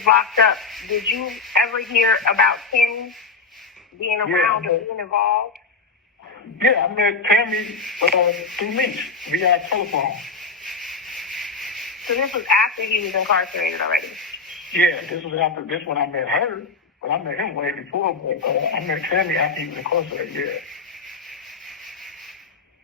was locked up, did you ever hear about Tammy being around or being involved? Yeah, I met Tammy through Meech via telephone. So this was after he was incarcerated already? Yeah, this was after this when I met her. But I met him way before, but I met Tammy after he was incarcerated, yeah.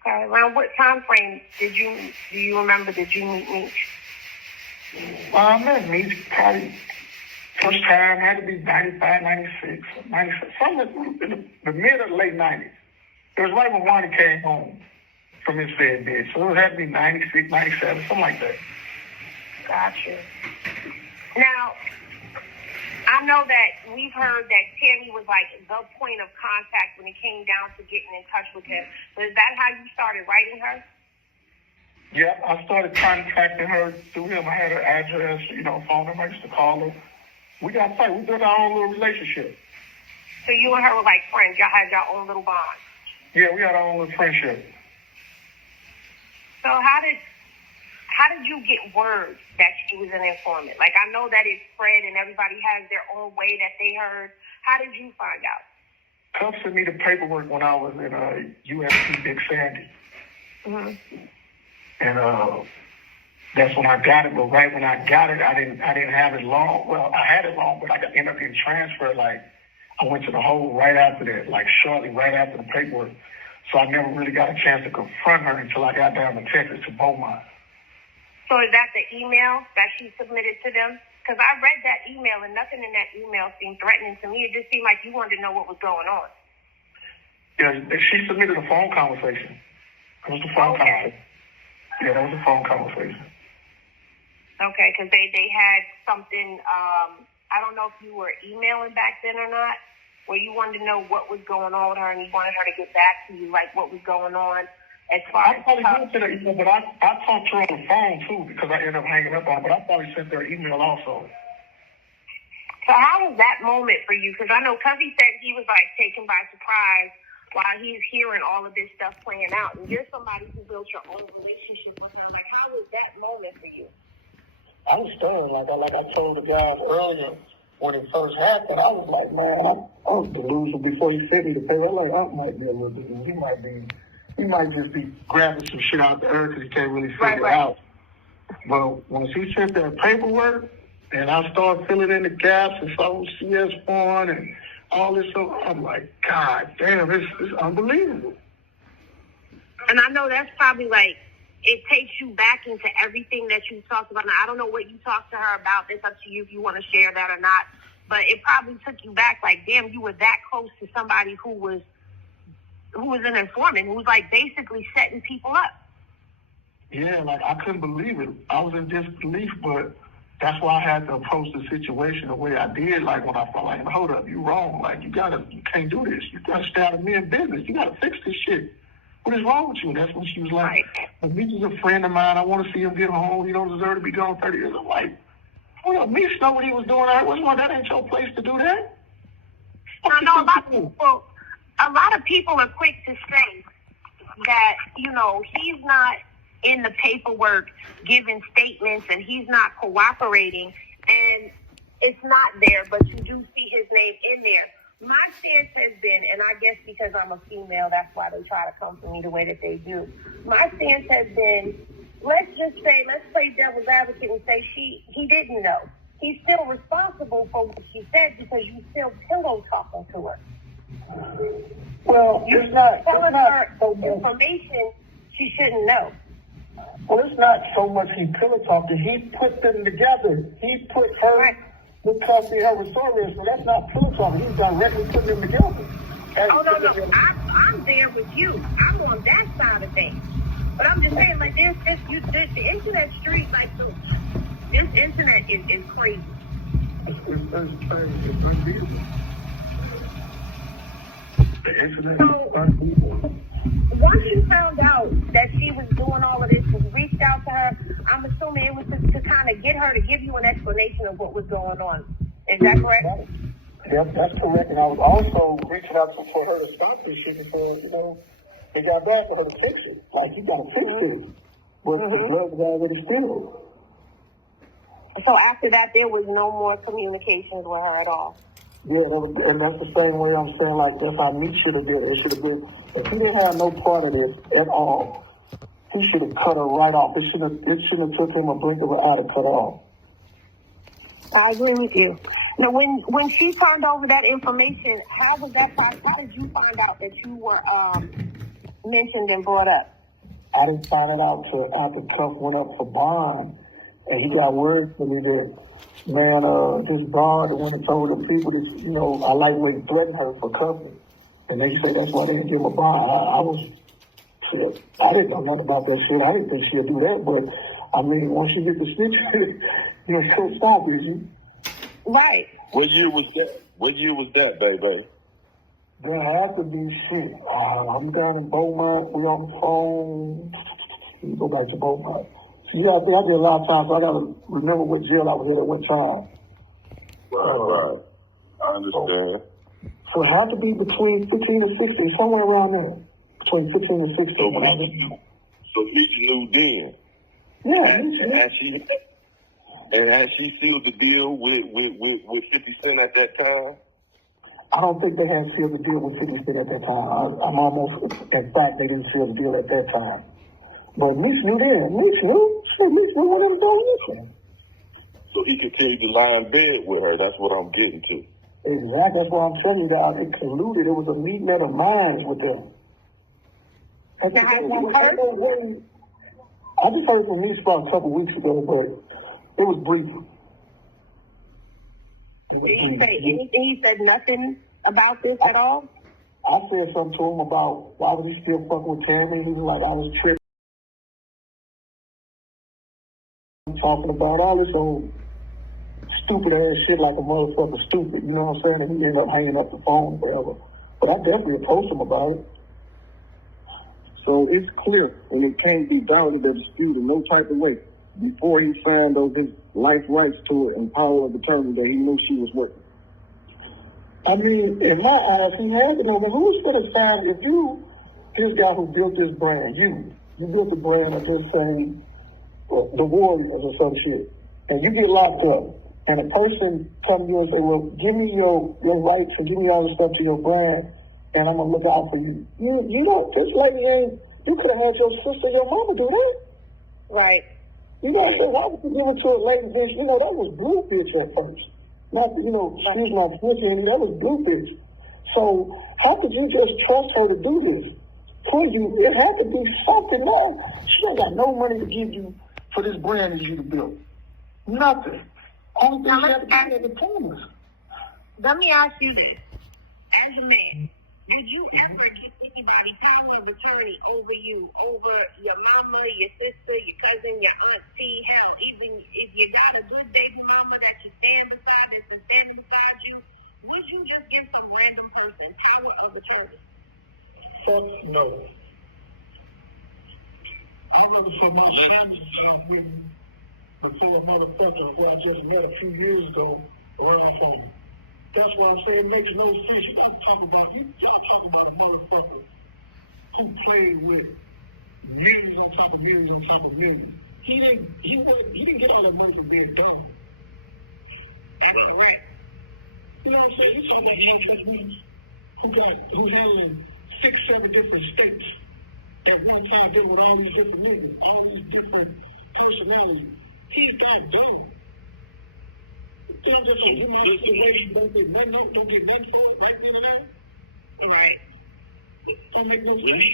Okay, around what time frame do you remember, did you meet Meech? I met Meech probably first time had to be 95, 96, 96, something in the mid or late 90s. It was right when Wanda came home from his bed. So it had to be 96, 97, something like that. Gotcha. Now, I know that we've heard that Tammy was like the point of contact when it came down to getting in touch with him. So is that how you started writing her? Yeah, I started contacting her through him. I had her address, phone number. I used to call her. We got tight. We built our own little relationship. So you and her were like friends. Y'all had your own little bond. Yeah, we had our own little friendship. So how did you get word that she was an informant? Like, I know that it's spread and everybody has their own way that they heard. How did you find out? Cuff sent me the paperwork when I was in USP Big Sandy. Mm-hmm. And that's when I got it. But right when I got it, I didn't have it long. Well, I had it long, but I ended up getting transferred. Like, I went to the hole right after that, like shortly right after the paperwork. So I never really got a chance to confront her until I got down to Texas to Beaumont. So is that the email that she submitted to them? Because I read that email and nothing in that email seemed threatening to me. It just seemed like you wanted to know what was going on. Yeah, she submitted a phone conversation. It was a phone conversation. Yeah, that was a phone conversation. Okay, because they had something, I don't know if you were emailing back then or not, where you wanted to know what was going on with her and you wanted her to get back to you, like what was going on as far as... I probably did send her email, but I talked to her on the phone too because I ended up hanging up on her, but I probably sent her an email also. So how was that moment for you? Because I know Cuffy said he was like taken by surprise while he's hearing all of this stuff playing out. And you're somebody who built your own relationship with him. Like, how was that moment for you? I was stunned. Like I told the guys earlier when it first happened, I was like, man, I was delusional before he sent me the paper. I was like, I might be a little delusional. He might just be grabbing some shit out the earth because he can't really figure it out. But once he sent that paperwork and I started filling in the gaps and saw CS1 and all this stuff, I'm like, God damn, it's unbelievable. And I know that's probably like, it takes you back into everything that you talked about. Now, I don't know what you talked to her about. It's up to you if you want to share that or not. But it probably took you back like, damn, you were that close to somebody who was an informant, who was like basically setting people up. Yeah, like I couldn't believe it. I was in disbelief, but that's why I had to approach the situation the way I did. Like when I felt like, hold up, you wrong. Like you can't do this. You gotta stay out of men's business. You gotta fix this shit. What is wrong with you? And that's when she was like, Meech is a friend of mine. I want to see him get home. He don't deserve to be gone 30 years. I'm like, well, Meech know what he was doing. That ain't your place to do that. I know a lot of people are quick to say that, he's not in the paperwork giving statements and he's not cooperating and it's not there, but you do see his name in there. My stance has been, and I guess because I'm a female, that's why they try to come for me the way that they do. My stance has been, let's play devil's advocate and say he didn't know. He's still responsible for what she said because you still pillow talking to her. Well, it's not her information she shouldn't know. Well, it's not so much he pillow talking. He put them together. He put her with Cuffy and her with Soros, but that's not pillow talking. He's directly putting them together. No. I'm there with you. I'm on that side of things. But I'm just saying, like, the internet street, like, this internet is crazy. It's unbelievable. The internet is unbelievable. Once you found out that she was doing all of this, you reached out to her, I'm assuming it was to kind of get her to give you an explanation of what was going on. Is that correct? Yep, that's correct. And I was also reaching out for her to stop this shit because, it got bad for her to fix it. Like, you got to fix it. But the blood was already spilled. So after that, there was no more communications with her at all. Yeah, and that's the same way I'm saying, like, that's how Meech should have did it. It should have been, if he didn't have no part of this at all, he should have cut her right off. It shouldn't have took him a blink of an eye to cut her off. I agree with you. Now, when she turned over that information, how was that? How did you find out that you were mentioned and brought up? I didn't find it out till after Cuff went up for bond, and he got word to me that, man, this bond went and told the people that, you know, I lightweight threatened her for Cuffy, and they say that's why they didn't give him a bond. I didn't know nothing about that shit. I didn't think she'd do that, but I mean, once you get the snitch, you know, she'll stop, is you? Right. What year was that, baby? There had to be shit. I'm down in Beaumont. We on the phone. Let me go back to Beaumont. See, I did a lot of times, so I got to remember what jail I was at what time. Right. I understand. So it had to be between 15 and 16, somewhere around there. Between 15 and 16. So Meech knew then. Yeah. And had she sealed the deal with 50 Cent at that time? I don't think they had sealed the deal with 50 Cent at that time. I'm almost, in fact, they didn't seal the deal at that time. But Meech knew then. Meech knew what they were doing. So he continued to lie in bed with her. That's what I'm getting to. Exactly. That's what I'm telling you, that it colluded. It was a meeting of the minds with them. I just heard from Meech about a couple weeks ago, but it was brief. Did he say anything? He said nothing about this at all? I said something to him about why was he still fucking with Tammy. He was like, I was tripping. Talking about all this old stupid ass shit like a motherfucker stupid, you know what I'm saying? And he ended up hanging up the phone forever. But I definitely approached him about it. So it's clear, and it can't be doubted or disputed no type of way, before he signed over his life rights to it and power of attorney, that he knew she was working. I mean, in my eyes, he had to know, but who's going to sign, if you, this guy who built this brand, you built the brand of just saying, the Warriors or some shit, and you get locked up, and a person comes to you and say, well, give me your rights and give me all the stuff to your brand, and I'm going to look out for you. You know, this lady you could have had your sister, your mama do that. Right. You know what I'm saying? Why would you give it to a lady bitch? You know, that was blue bitch at first. Not, you know, excuse my snitching, that was blue bitch. So how could you just trust her to do this? Please, it had to be something more. She ain't got no money to give you for this brand that you to build. Nothing. Only thing she had to give you the promise. Let me ask you this. As a man, did you ever give anybody power of attorney over you, over your mama, your sister, your cousin, your auntie, hell, even if you got a good baby mama that you stand beside, that's been standing beside you, would you just give some random person power of attorney? Fuck no. I remember so much time before a motherfucker who I just met a few years ago ran off on me. That's why I'm saying it makes no sense. You talking about a motherfucker who played with millions on top of millions on top of millions. He didn't get all that money for being dumb. That's right. You know what I'm saying? He's talking about who's handling 6-7 different states at one time, dealing with all these different niggas, all these different personalities. He's that dumb. Don't get men folks right now. Right. Don't make no sense. When he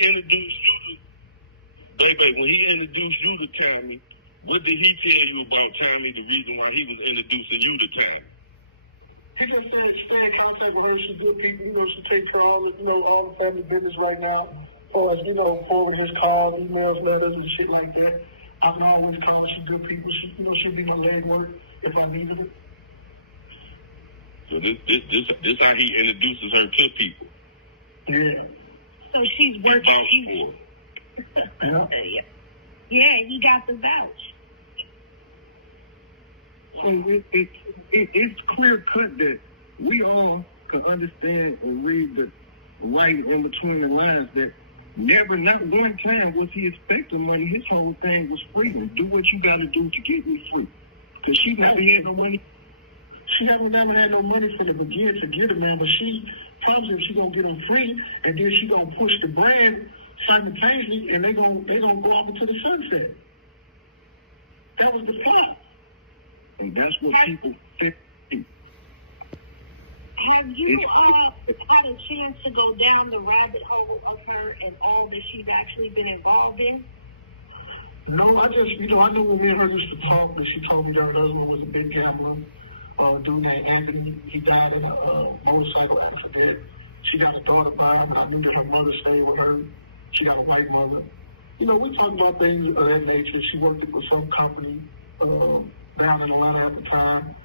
introduced you to Tammy, what did he tell you about Tammy, the reason why he was introducing you to Tammy? He just said stay in contact with her. She's good people. You know, she takes care of all the family business right now. As far as, forward his calls, emails, letters, and shit like that. I can always call her. She's good people. She'll be my leg work if I needed it. So this how he introduces her to people. Yeah. So she's working. Yeah. Yeah, he got the vouch. So it's clear cut that we all could understand and read the light in between the lines that never, not one time was he expecting money. His whole thing was freedom. Do what you got to do to get me free. Because she never had no money. She never had no money from the beginning to get him, man. But she promised him she gonna get him free, and then she gonna push the brand simultaneously, and they gonna go off into the sunset. That was the plot, and that's what people think. Have you had a chance to go down the rabbit hole of her and all that she's actually been involved in? No, I just, I know when me and her used to talk, and she told me that her husband was a big gambler. Dude named Anthony, he died in a motorcycle accident. She got a daughter by him. I knew that her mother stayed with her. She got a white mother. We talked about things of that nature. She worked for some company down in Atlanta at the time.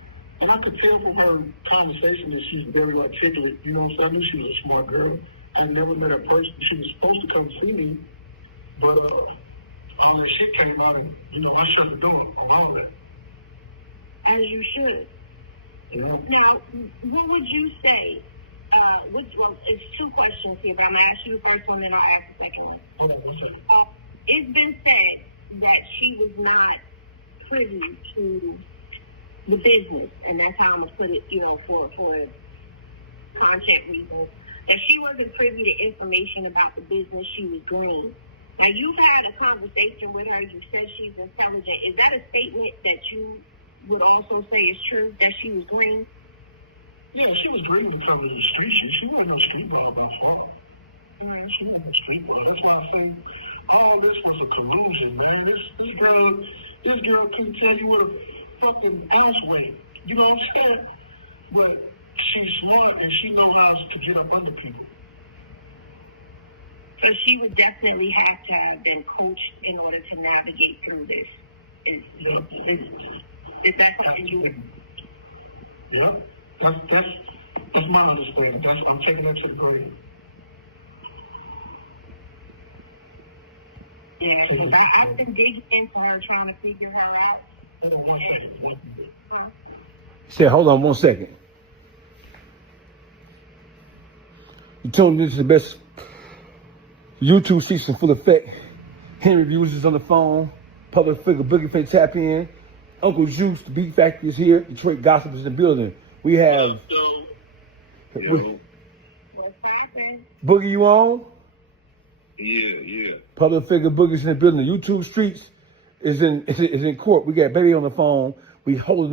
And I could tell from her conversation that she's very articulate. So I knew she was a smart girl. I never met her person. She was supposed to come see me, but all that shit came out, and I shut the door on all of it. As you should. Yeah. Now, what would you say? Well, it's two questions here, but I'm gonna ask you the first one, then I'll ask the second one. Hold on one second. It's been said that she was not privy to the business, and that's how I'm gonna put it, for content reasons, that she wasn't privy to information about the business she was doing. Now, you've had a conversation with her. You said she's intelligent. Is that a statement that you would also say is true, that she was green? Yeah, she was green to come to the street. She wasn't no street boy by far. She wasn't a street boy. That's why I say all this was a collusion, man. This girl couldn't tell you what a fucking ounce weighed. You know what I'm saying? But she's smart and she knows how to get up under people. So she would definitely have to have been coached in order to navigate through this. Is that something you? Yeah, that's my understanding. I'm taking that to the grave. Yeah, because I've been digging into her, trying to figure her out. Hold on 1 second. Say, hold on 1 second. You told me this is the best YouTube season full effect. Henry Reviews is on the phone. Public figure Boogie Face tap in. Uncle Juice, the Beat Factory is here. Detroit Gossip is in the building. We have What's happening? Boogie, you on? Yeah. Public figure Boogie's in the building. The YouTube streets is in court. We got Baby on the phone. We holding up.